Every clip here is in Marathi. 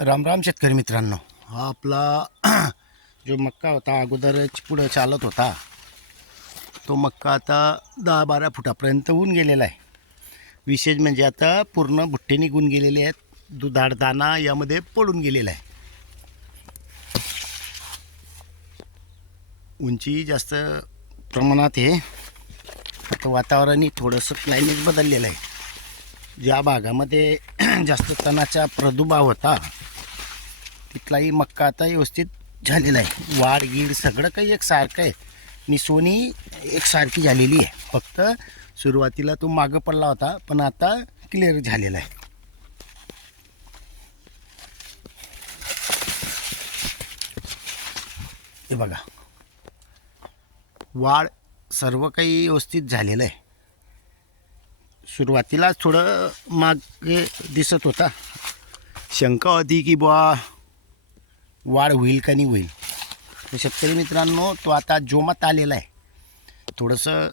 राम राम शेतकरी मित्रांनो, हा आपला जो मक्का होता अगोदर पुढं चालत होता तो मक्का आता 10-12 फुटापर्यंत होऊन गेलेला आहे. विशेष म्हणजे आता पूर्ण भुट्टे निघून गेलेले आहेत. दुधाळ दाना यामध्ये पडून गेलेला आहे. उंची जास्त प्रमाणात आहे. आता वातावरणही थोडंसं क्लायमेट बदललेलं आहे. ज्या भागामध्ये जास्त तणाचा प्रादुर्भाव होता तिथलाही मक्का आता व्यवस्थित झालेला आहे. वाढ गीड सगळं काही एकसारखं आहे. निसवणी एकसारखी झालेली आहे. फक्त सुरुवातीला तो मागं पडला होता, पण आता क्लिअर झालेला आहे. हे बघा, वाढ सर्व काही व्यवस्थित झालेलं आहे. सुरुवातीला थोडं मागे दिसत होता, शंका होती की बुवा वाढ होईल का नाही होईल. तर शेतकरी मित्रांनो, तो आता जोमात आलेला आहे. थोडंसं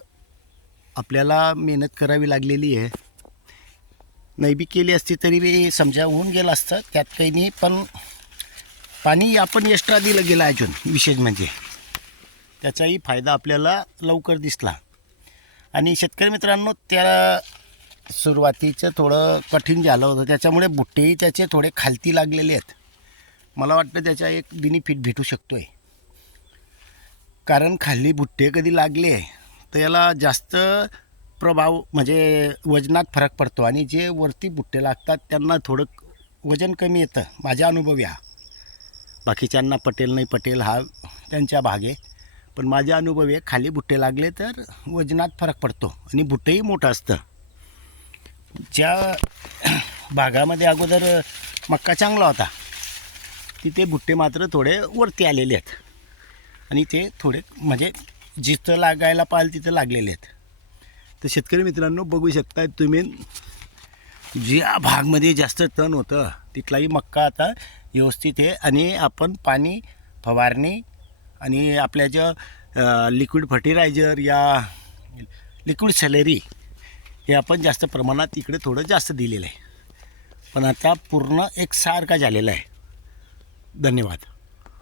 आपल्याला मेहनत करावी लागलेली आहे. नाही बी केली असती तरी बी समजा होऊन गेलं असतं, त्यात काही नाही. पण पाणी आपण एक्स्ट्रा दिलं गेलं अजून, विशेष म्हणजे त्याचाही फायदा आपल्याला लवकर दिसला. आणि शेतकरी मित्रांनो, त्या सुरुवातीचं थोडं कठीण झालं होतं, त्याच्यामुळे बुट्टेही त्याचे थोडे खालती लागलेले आहेत. मला वाटतं त्याचा एक बेनिफिट भेटू शकतो आहे. कारण खाली बुट्टे कधी लागले तर याला जास्त प्रभाव म्हणजे वजनात फरक पडतो, आणि जे वरती बुट्टे लागतात त्यांना थोडं वजन कमी येतं. माझा अनुभव या, बाकीच्यांना पटेल नाही पटेल हा त्यांच्या भाग आहे, पण माझा अनुभव आहे खाली बुट्टे लागले तर वजनात फरक पडतो आणि बुट्टेही मोठं असतं. ज्या भागामध्ये अगोदर मक्का चांगला होता तिथे बुट्टे मात्र थोडे वरती आलेले आहेत, आणि ते थोडे म्हणजे जिथं लागायला पाहिजे तिथं लागलेले आहेत. तर शेतकरी मित्रांनो, बघू शकता तुम्ही, ज्या भागमध्ये जास्त तण होतं तिथलाही मक्का आता व्यवस्थित आहे. आणि आपण पाणी फवारणी आणि आपल्या ज्या लिक्विड फर्टिलायझर या लिक्विड सॅलरी हे आपण जास्त प्रमाणात इकडे थोडं जास्त दिलेलं आहे. पण आता पूर्ण एकसारखा झालेला आहे. धन्यवाद.